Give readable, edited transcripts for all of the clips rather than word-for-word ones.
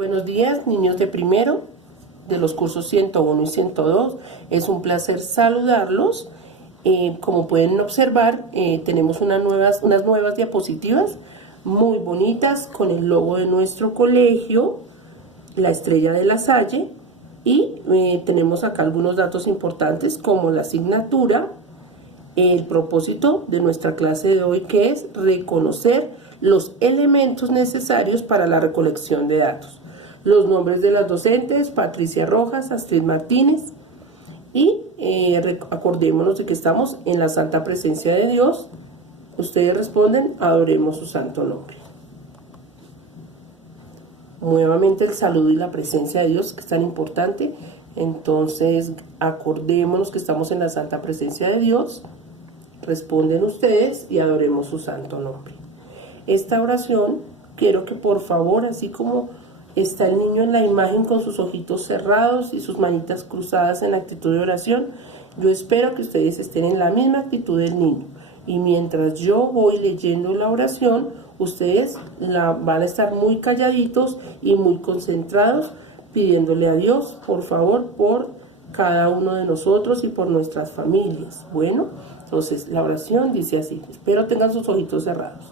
Buenos días, niños de primero, de los cursos 101 y 102. Es un placer saludarlos. Como pueden observar, tenemos unas nuevas diapositivas muy bonitas con el logo de nuestro colegio, la estrella de La Salle, y tenemos acá algunos datos importantes como la asignatura, el propósito de nuestra clase de hoy, que es reconocer los elementos necesarios para la recolección de datos. Los nombres de las docentes: Patricia Rojas, Astrid Martínez, y acordémonos de que estamos en la santa presencia de Dios. Ustedes responden: adoremos su santo nombre. Nuevamente el saludo y la presencia de Dios, que es tan importante. Entonces acordémonos que estamos en la santa presencia de Dios. Responden ustedes y adoremos su santo nombre. Esta oración quiero que por favor, así como está el niño en la imagen con sus ojitos cerrados y sus manitas cruzadas en actitud de oración, yo espero que ustedes estén en la misma actitud del niño. Y mientras yo voy leyendo la oración, ustedes van a estar muy calladitos y muy concentrados, pidiéndole a Dios, por favor, por cada uno de nosotros y por nuestras familias. Bueno, entonces la oración dice así. Espero tengan sus ojitos cerrados.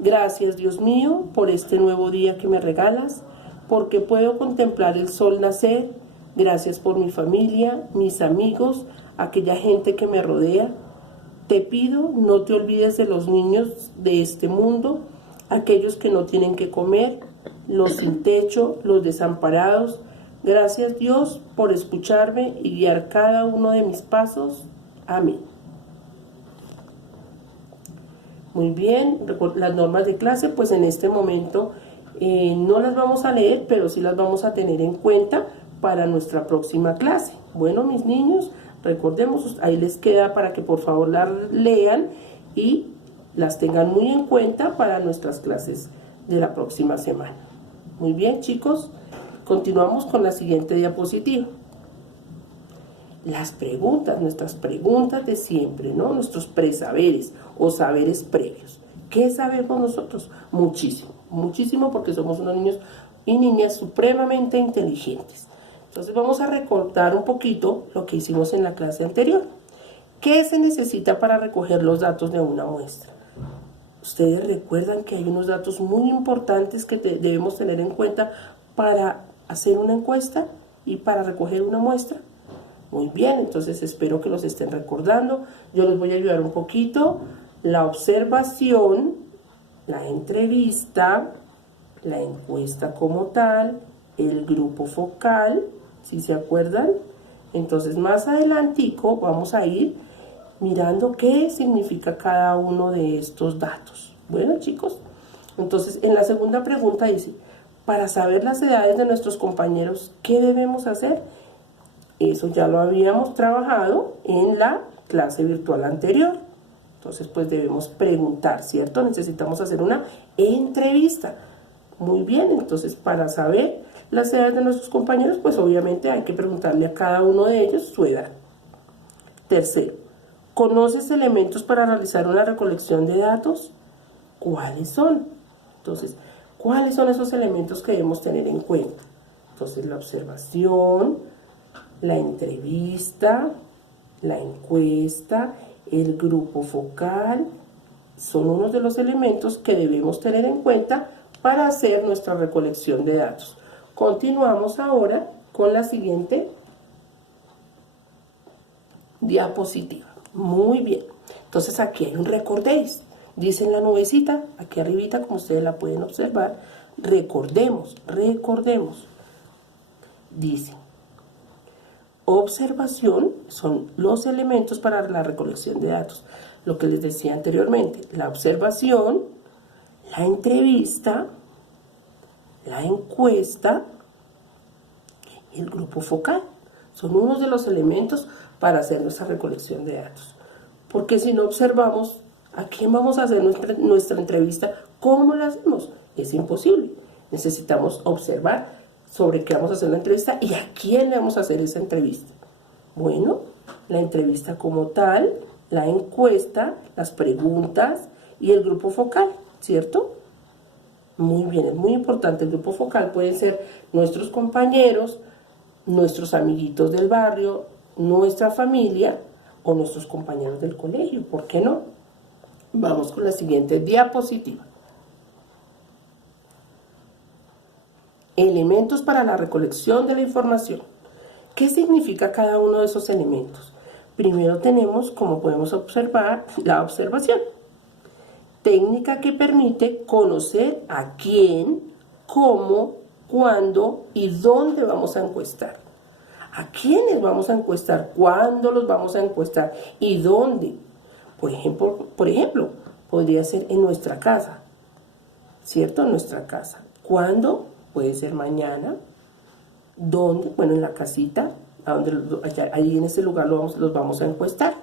Gracias, Dios mío, por este nuevo día que me regalas, porque puedo contemplar el sol nacer. Gracias por mi familia, mis amigos, aquella gente que me rodea. Te pido, no te olvides de los niños de este mundo, aquellos que no tienen que comer, los sin techo, los desamparados. Gracias, Dios, por escucharme y guiar cada uno de mis pasos. Amén. Muy bien, las normas de clase, pues en este momento no las vamos a leer, pero sí las vamos a tener en cuenta para nuestra próxima clase. Bueno, mis niños, recordemos, ahí les queda para que por favor las lean y las tengan muy en cuenta para nuestras clases de la próxima semana. Muy bien, chicos, continuamos con la siguiente diapositiva. Las preguntas, nuestras preguntas de siempre, ¿no? Nuestros presaberes o saberes previos. ¿Qué sabemos nosotros? Muchísimo, muchísimo, porque somos unos niños y niñas supremamente inteligentes. Entonces vamos a recordar un poquito lo que hicimos en la clase anterior. ¿Qué se necesita para recoger los datos de una muestra? Ustedes recuerdan que hay unos datos muy importantes que debemos tener en cuenta para hacer una encuesta y para recoger una muestra. Muy bien, entonces espero que los estén recordando. Yo les voy a ayudar un poquito. La observación, la entrevista, la encuesta como tal, el grupo focal, ¿sí se acuerdan? Entonces más adelantico vamos a ir mirando qué significa cada uno de estos datos. Bueno, chicos, entonces en la segunda pregunta dice: para saber las edades de nuestros compañeros, ¿qué debemos hacer? Eso ya lo habíamos trabajado en la clase virtual anterior. Entonces, pues debemos preguntar, ¿cierto? Necesitamos hacer una entrevista. Muy bien, entonces para saber las edades de nuestros compañeros, pues obviamente hay que preguntarle a cada uno de ellos su edad. Tercero, ¿conoces elementos para realizar una recolección de datos? ¿Cuáles son? Entonces, ¿cuáles son esos elementos que debemos tener en cuenta? Entonces, la observación, la entrevista, la encuesta, el grupo focal, son unos de los elementos que debemos tener en cuenta para hacer nuestra recolección de datos. Continuamos ahora con la siguiente diapositiva. Muy bien, entonces aquí hay un recordéis. Dice en la nubecita, aquí arribita, como ustedes la pueden observar, recordemos. Dice: observación son los elementos para la recolección de datos. Lo que les decía anteriormente, la observación, la entrevista, la encuesta y el grupo focal. Son unos de los elementos para hacer nuestra recolección de datos. Porque si no observamos, ¿a quién vamos a hacer nuestra entrevista? ¿Cómo la hacemos? Es imposible. Necesitamos observar sobre qué vamos a hacer la entrevista y a quién le vamos a hacer esa entrevista. Bueno, la entrevista como tal, la encuesta, las preguntas y el grupo focal, ¿cierto? Muy bien, es muy importante. El grupo focal pueden ser nuestros compañeros, nuestros amiguitos del barrio, nuestra familia o nuestros compañeros del colegio. ¿Por qué no? Vamos con la siguiente diapositiva. Elementos para la recolección de la información. ¿Qué significa cada uno de esos elementos? Primero tenemos, como podemos observar, la observación. Técnica que permite conocer a quién, cómo, cuándo y dónde vamos a encuestar. ¿A quiénes vamos a encuestar? ¿Cuándo los vamos a encuestar? ¿Y dónde? Por ejemplo, podría ser en nuestra casa, ¿cierto? En nuestra casa. ¿Cuándo? Puede ser mañana. ¿Dónde? Bueno, en la casita, ahí en ese lugar los vamos a encuestar.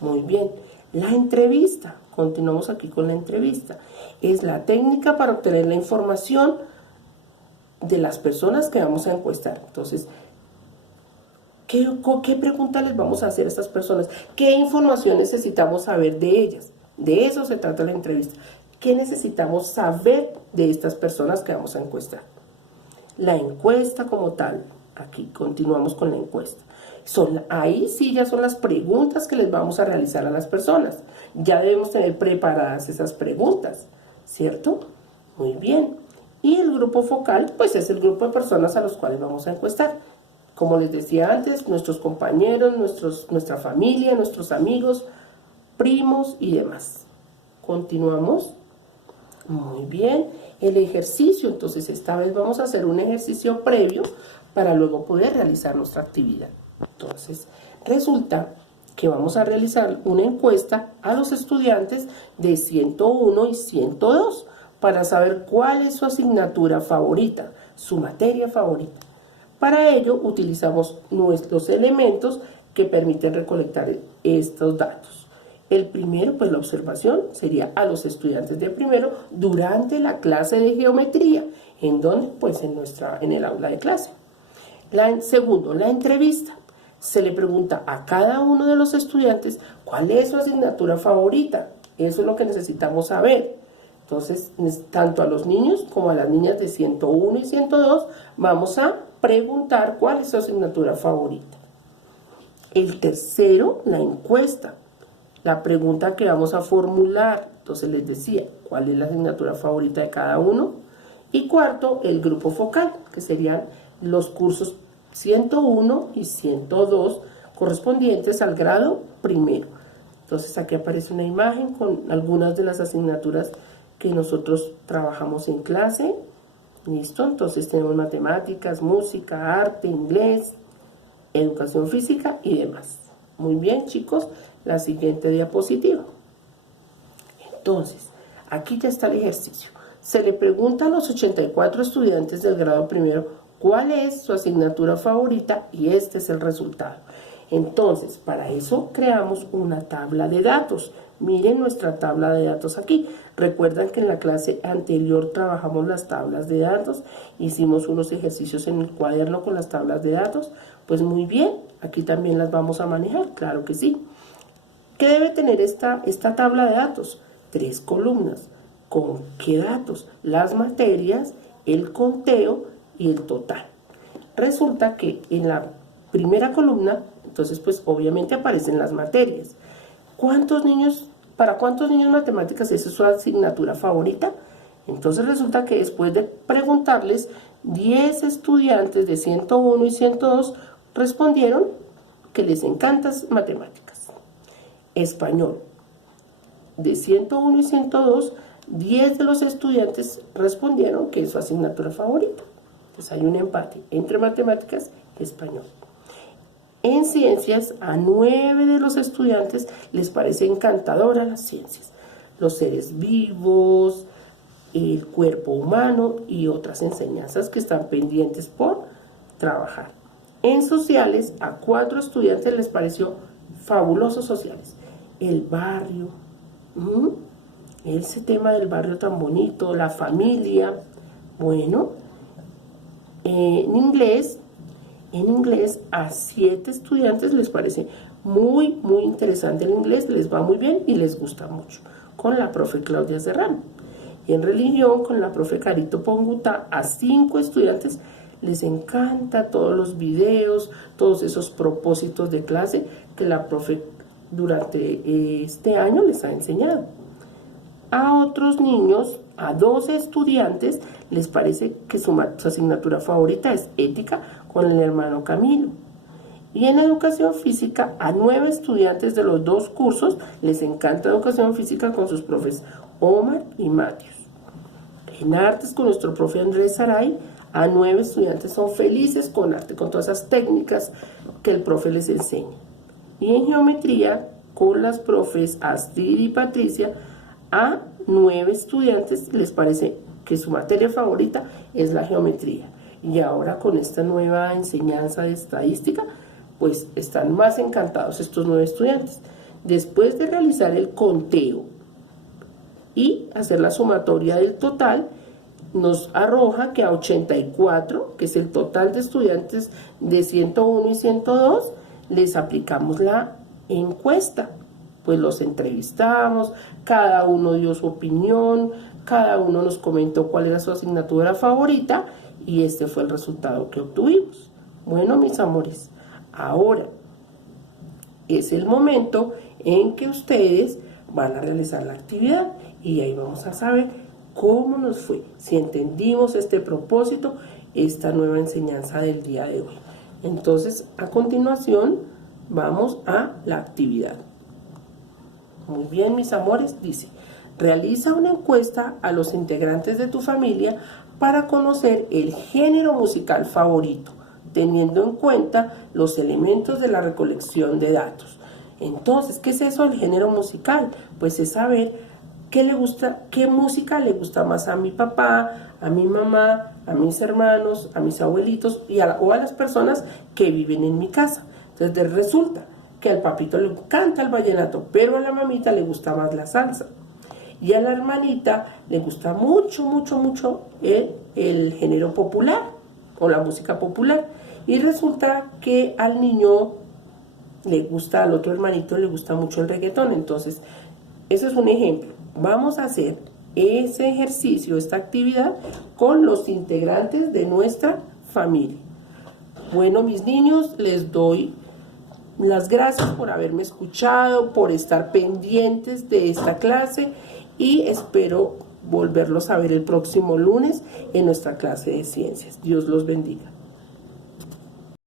Muy bien. La entrevista. Continuamos aquí con la entrevista. Es la técnica para obtener la información de las personas que vamos a encuestar. Entonces, ¿qué preguntas les vamos a hacer a estas personas? ¿Qué información necesitamos saber de ellas? De eso se trata la entrevista. ¿Qué necesitamos saber de estas personas que vamos a encuestar? La encuesta como tal. Aquí continuamos con la encuesta. Ahí sí ya son las preguntas que les vamos a realizar a las personas. Ya debemos tener preparadas esas preguntas, ¿cierto? Muy bien. Y el grupo focal, pues es el grupo de personas a los cuales vamos a encuestar. Como les decía antes, nuestros compañeros, nuestra familia, nuestros amigos, primos y demás. Continuamos. Muy bien. El ejercicio, entonces esta vez vamos a hacer un ejercicio previo para luego poder realizar nuestra actividad. Entonces, resulta que vamos a realizar una encuesta a los estudiantes de 101 y 102 para saber cuál es su asignatura favorita, su materia favorita. Para ello utilizamos nuestros elementos que permiten recolectar estos datos. El primero, pues la observación, sería a los estudiantes de primero durante la clase de geometría. ¿En dónde? Pues en el aula de clase. Segundo, la entrevista. Se le pregunta a cada uno de los estudiantes cuál es su asignatura favorita. Eso es lo que necesitamos saber. Entonces, tanto a los niños como a las niñas de 101 y 102 vamos a preguntar cuál es su asignatura favorita. El tercero, la encuesta. La pregunta que vamos a formular. Entonces les decía, ¿cuál es la asignatura favorita de cada uno? Y cuarto, el grupo focal, que serían los cursos 101 y 102 correspondientes al grado primero. Entonces aquí aparece una imagen con algunas de las asignaturas que nosotros trabajamos en clase. ¿Listo? Entonces tenemos matemáticas, música, arte, inglés, educación física y demás. Muy bien, chicos, la siguiente diapositiva. Entonces, aquí ya está el ejercicio. Se le pregunta a los 84 estudiantes del grado primero cuál es su asignatura favorita y este es el resultado. Entonces, para eso creamos una tabla de datos. Miren nuestra tabla de datos aquí. Recuerdan que en la clase anterior trabajamos las tablas de datos, hicimos unos ejercicios en el cuaderno con las tablas de datos. Pues muy bien, aquí también las vamos a manejar, claro que sí. ¿Qué debe tener esta tabla de datos? 3 columnas. ¿Con qué datos? Las materias, el conteo y el total. Resulta que en la primera columna, entonces pues obviamente aparecen las materias. ¿Para cuántos niños matemáticas es su asignatura favorita? Entonces resulta que después de preguntarles, 10 estudiantes de 101 y 102 respondieron que les encantan matemáticas. Español, de 101 y 102, 10 de los estudiantes respondieron que es su asignatura favorita. Entonces hay un empate entre matemáticas y español. En ciencias, a 9 de los estudiantes les parece encantadora las ciencias, los seres vivos, el cuerpo humano y otras enseñanzas que están pendientes por trabajar. En sociales, a 4 estudiantes les pareció fabulosos sociales, el barrio, ese tema del barrio tan bonito, la familia. Bueno, en inglés a 7 estudiantes les parece muy interesante el inglés, les va muy bien y les gusta mucho, con la profe Claudia Serrano. Y en religión, con la profe Carito Ponguta, a 5 estudiantes les encanta todos los videos, todos esos propósitos de clase que la profe durante este año les ha enseñado. A otros niños, a 12 estudiantes, les parece que su asignatura favorita es ética con el hermano Camilo. Y en educación física, a 9 estudiantes de los 2 cursos les encanta educación física con sus profes Omar y Matius. En artes, con nuestro profe Andrés Saray, a 9 estudiantes son felices con arte, con todas esas técnicas que el profe les enseña. Y en geometría, con las profes Astrid y Patricia, a 9 estudiantes les parece que su materia favorita es la geometría. Y ahora con esta nueva enseñanza de estadística, pues están más encantados estos 9 estudiantes. Después de realizar el conteo y hacer la sumatoria del total, nos arroja que a 84, que es el total de estudiantes de 101 y 102, les aplicamos la encuesta. Pues los entrevistamos, cada uno dio su opinión, cada uno nos comentó cuál era su asignatura favorita y este fue el resultado que obtuvimos. Bueno, mis amores, ahora es el momento en que ustedes van a realizar la actividad y ahí vamos a saber cómo nos fue, si entendimos este propósito, esta nueva enseñanza del día de hoy. Entonces, a continuación, vamos a la actividad. Muy bien, mis amores, dice, realiza una encuesta a los integrantes de tu familia para conocer el género musical favorito, teniendo en cuenta los elementos de la recolección de datos. Entonces, ¿qué es eso del género musical? Pues es saber qué le gusta, qué música le gusta más a mi papá, a mi mamá, a mis hermanos, a mis abuelitos o a las personas que viven en mi casa. Entonces resulta que al papito le encanta el vallenato, pero a la mamita le gusta más la salsa. Y a la hermanita le gusta mucho, mucho, mucho el género popular o la música popular. Y resulta que al niño le gusta, al otro hermanito le gusta mucho el reggaetón. Entonces, ese es un ejemplo. Vamos a hacer ese ejercicio, esta actividad con los integrantes de nuestra familia. Bueno, mis niños, les doy las gracias por haberme escuchado, por estar pendientes de esta clase y espero volverlos a ver el próximo lunes en nuestra clase de ciencias. Dios los bendiga.